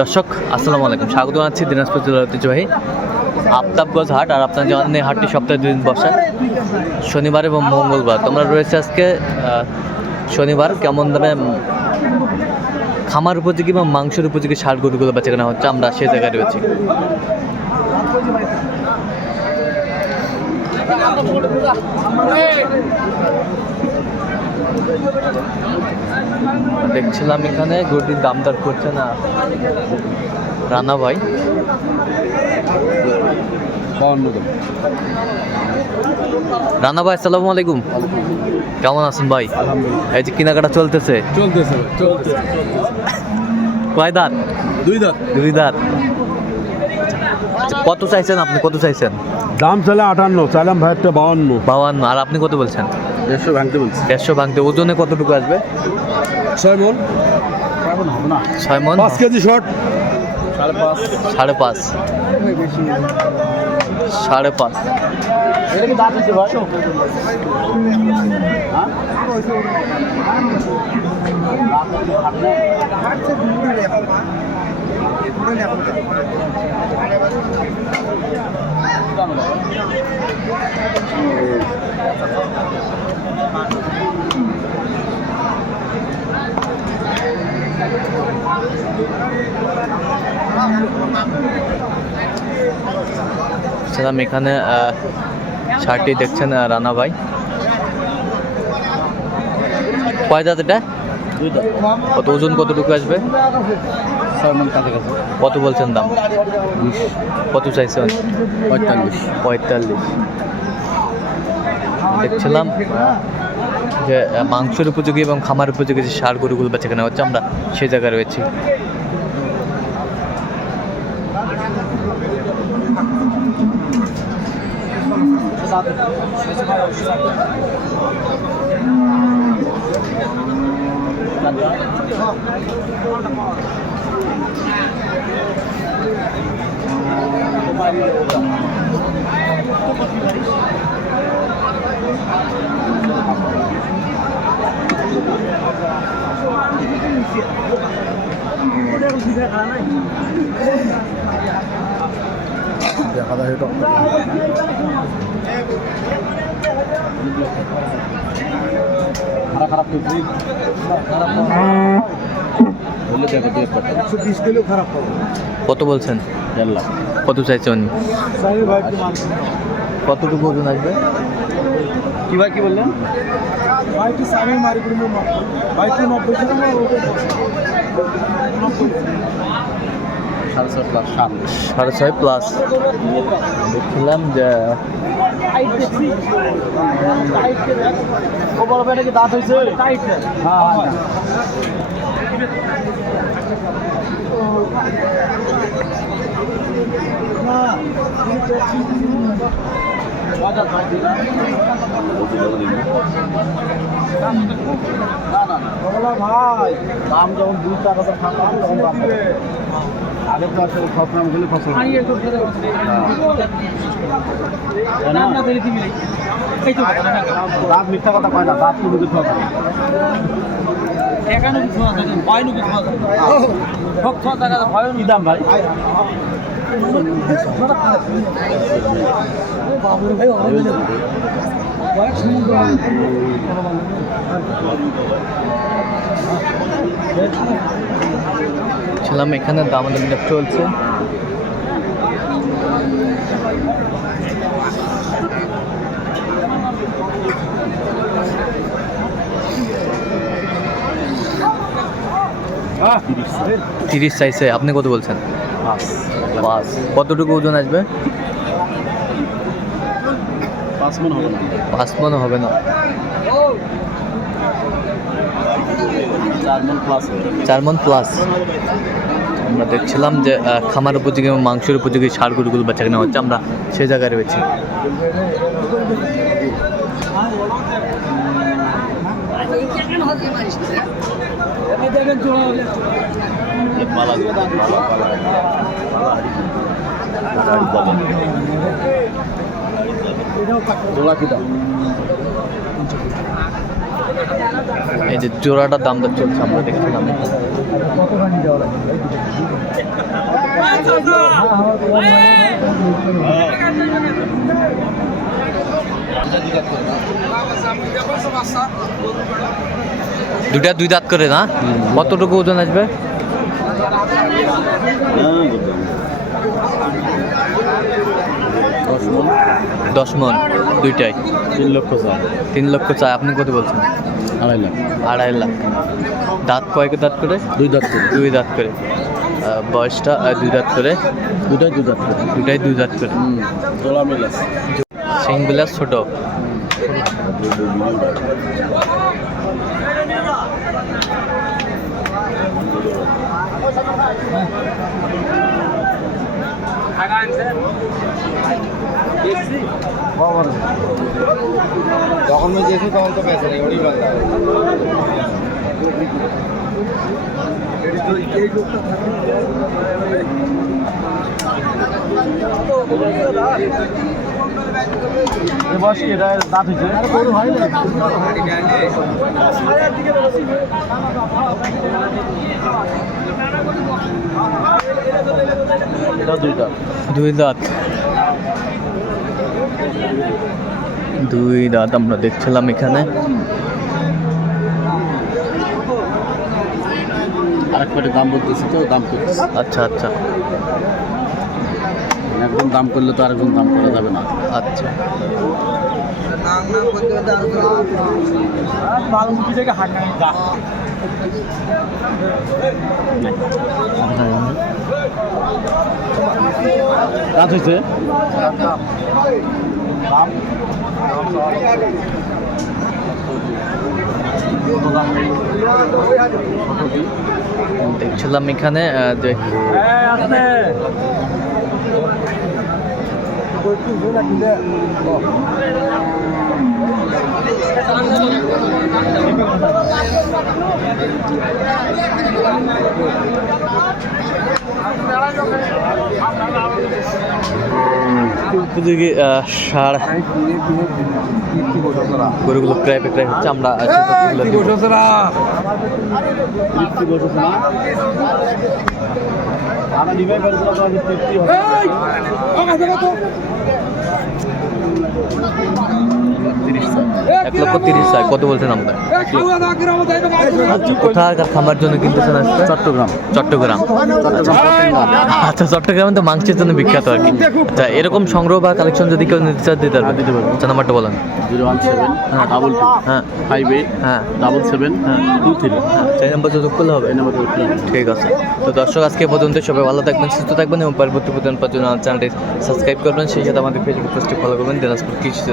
দর্শক আসসালামু আলাইকুম, স্বাগত জানাচ্ছি দিনাজপুর জেলার ঐতিহ্যবাহী আফতাবগঞ্জ হাট। আর আপনারা জানেন এই হাটটি সপ্তাহে 2 দিন বসে, শনিবার এবং মঙ্গলবার। তোমরা রয়েছে আজকে শনিবার। কেমন দামে খামার উপযোগী বা মাংসের উপযোগী ষাঁড় গরুগুলো বেচা কেনা হচ্ছে, আমরা সেই জায়গায় রয়েছি। দেখছিলাম এখানে গরুটির দাম দর করছে না রানা ভাই। রানা ভাই আসসালামু আলাইকুম, কেমন আছেন ভাই? এই যে কেনাকাটা চলতেছে কয় দাঁত? দুই দাঁত। কত চাইছেন আপনি? কত চাইছেন? দাম চলে 58, চাইলাম ভাই একটা 52। আর আপনি কত বলছেন? 150 ভাঙতে বলছি। 150 ভাঙতে। ওজনে কতটুকু আসবে? 6 মণ। 6 মণ। 5 কেজি শর্ট। 5.5। 5.5। এটা কি দাঁত হচ্ছে ভাই? সেরকম এখানে শার্টটি দেখছেন রানা ভাই। কয় দাঁত এটা? কত ওজন কতটুকু আসবে? 6 মণ কাছাকাছি। কত বলছেন দাম? 20। কত চাইছেন? 45। দেখছিলাম যে মাংসের উপযোগী এবং খামার উপযোগী যে ষাঁড় গরুগুলো বেচে কেনা হচ্ছে, আমরা সেই জায়গায় রয়েছি। দেখা যায় এটা খারাপ তো বলে দেখো 120 কিলো খারাপ হবে। কত বলছেন? 1.5 লাখ। কত চাইছে উনি? কতটুকু ওজন আসবে? কি ভাই কি বললেন? ভাই কি সামনে মারি করে ভাই কি 90 ছিল না ওকে 6.5 প্লাস। দেখছিলাম যে ও বড় ভাই নাকি দাঁত হইছে টাইট। হ্যাঁ ভাই দাম যখন 2 টাকা থাকবে তখন দাম আগে তো আসলে ফসল গেলে ফসল দাঁত মিথ্যা কথা কয় না, দাঁত কিন্তু দিতে হবে। কি দাম ভাই? ছিলাম এখানে দামাদামিটা চলছে। হ্যাঁ 30 চাইছে, আপনি কত বলছেন? 5। কতটুকু ওজন আসবে? 5 মণ হবে না। 5 মণ হবে না। 4 মণ প্লাস। 4 মণ প্লাস। আমরা দেখছিলাম যে খামার উপযোগী এবং মাংসের উপযোগী ষাঁড় গরুগুলো বেচা কেনা হচ্ছে, আমরা সেই জায়গায় রয়েছি। জোড়া কি দাম? এই যে জোড়াটার দাম দর চলছে আমরা দেখছিলাম। কতখানি দেওয়া লাগবে? দুটা দুই দাঁত করে না? কতটুকু ওজন আসবে? 10 মন দুইটাই। 3 লক্ষ চাই। 3 লক্ষ চাই, আপনি কত বলছেন? 2.5 লাখ। 2.5 লাখ। দাঁত কয়েক দাঁত করে? 2 দাঁত করে। 2 দাঁত করে। বয়সটা 2 দাঁত করে? দুটাই 2 দাঁত করে। দুটাই 2 দাঁত করে। তোলা মিল আছে। সিংগুলা ছোট। যখন আমি দেখি তখন তো বেঁচে নেই ওরই বান্ধা বসি এটা দাঁত হয়েছে এটা 2 দাঁত। 2 দাঁত। 2 দাঁত আমরা দেখছিলাম এখানে। আরেক পাটে দাম বলতেছি তো, দাম করতেছি। আচ্ছা আচ্ছা একদম দাম করলে তো আরেকজন দাম করা যাবে না। আচ্ছা। বালমুখী থেকে হাট নাই যা দাঁত হয়েছে। দেখছিলাম এখানে যে উপযোগী সার গরুগুলো প্রায় বিক্রয় হচ্ছে। আমরা এক লক্ষ 30 চাই। কত বলছেন আমরা? কোথাকার খামার জন্য কিনতেছেন আজকে? চট্টগ্রাম। চট্টগ্রাম। আচ্ছা, চট্টগ্রামে তো মাংসের জন্য বিখ্যাত আর কি। আচ্ছা, এরকম সংগ্রহ বা কালেকশন যদি কেউ নিতে চায় দিতে পারবে? দিতে পারবো। আচ্ছা, নাম্বারটা বলেন। 017 হ্যাঁ। 22 হ্যাঁ 58 হ্যাঁ 77 হ্যাঁ 23। সেই নাম্বার যোগ করলে হবে। এই নাম্বারে উঠলাম। ঠিক আছে। তো দর্শক, আজকে এ পর্যন্ত। সবাই ভালো থাকবেন, সুস্থ থাকবেন এবং পরবর্তী প্রতিদিন পাওয়ার জন্য চ্যানেলটি সাবস্ক্রাইব করবেন। সেই সাথে আমাদের ফেসবুক পেজটি ফলো করবেন, দিনাজপুর কৃষি।